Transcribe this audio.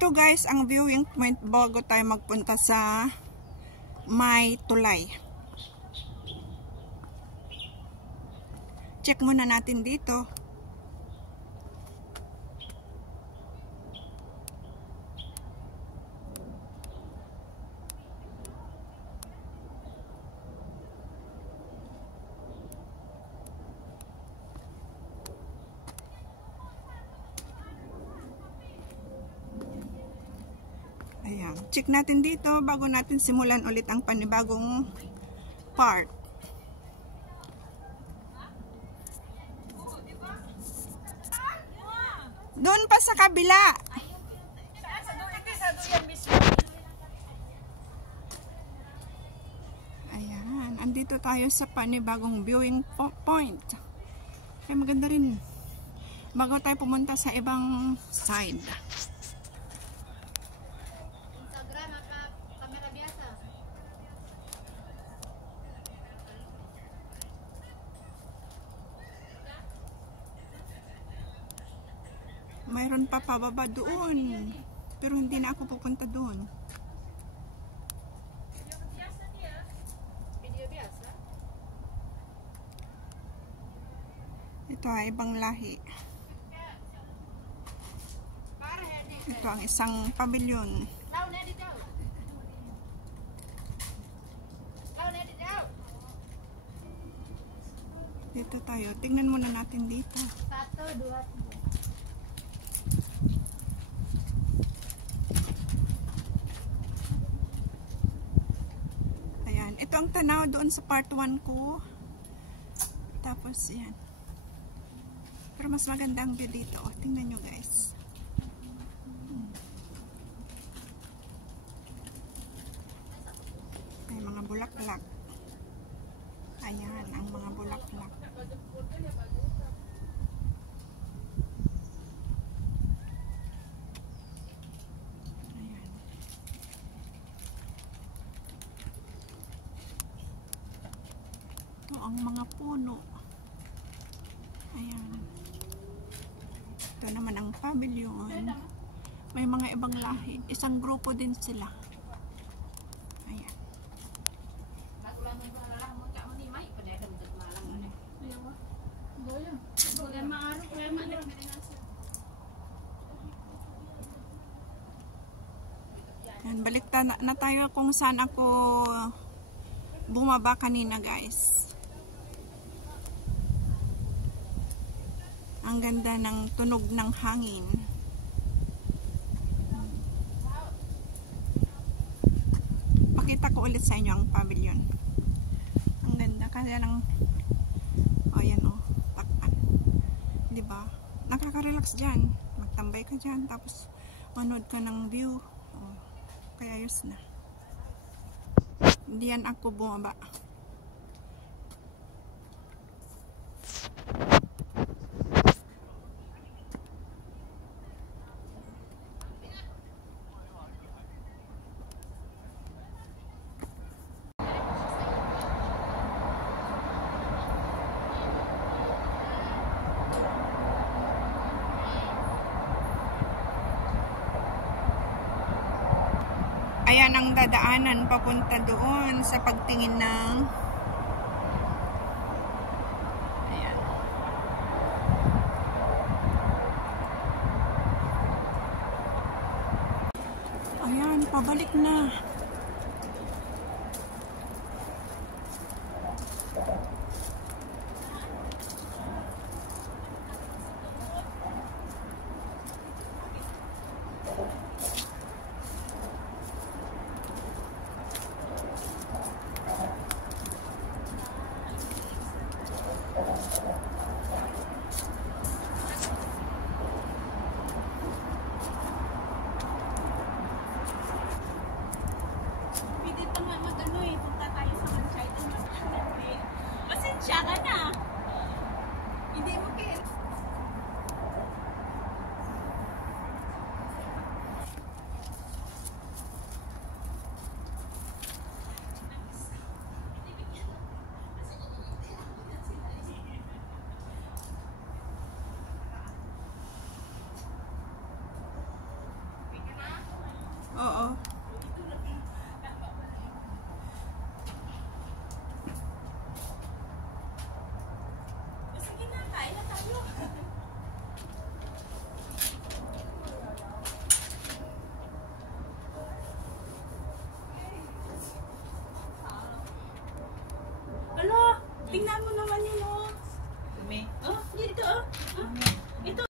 Ito guys, ang viewing point bago tayo magpunta sa May Tulay. Check muna natin dito. Ayan, check natin dito bago natin simulan ulit ang panibagong part. Doon pa sa kabila. Ayan, andito tayo sa panibagong viewing point. Kaya maganda rin bago tayo pumunta sa ibang side. Mayroon pa pababa doon. Pero hindi na ako pupunta doon. Ito ay ibang lahi. Ito ang isang pavilion. Dito tayo. Tingnan muna natin dito. 1, 2, 3. Ito ang tanaw doon sa part 1 ko. Tapos yan. Pero mas maganda ang view dito. Tingnan nyo guys. May mga bulaklak. Ayan ang mga bulaklak. Ang mga puno. Ayan. Ito naman ang pavilion. May mga ibang lahi. Isang grupo din sila. Ayan. Ayan, balik na tayo kung saan ako bumaba kanina guys. Ang ganda ng tunog ng hangin. Pakita ko ulit sa inyo ang pavilion. Ang ganda kasi ng ayan o, takan. Diba? Nakaka-relax dyan. Magtambay ka dyan tapos manood ka ng view. O, kaya ayos na. Hindi yan ako bumaba. Ayan ang dadaanan papunta doon sa pagtingin ng ayan. Ayan, pabalik na. Pasensya ka na. Hindi mo kaya. Tingnan mo naman yun, oh. Dumi. Oh, dito, oh. Oh, ito.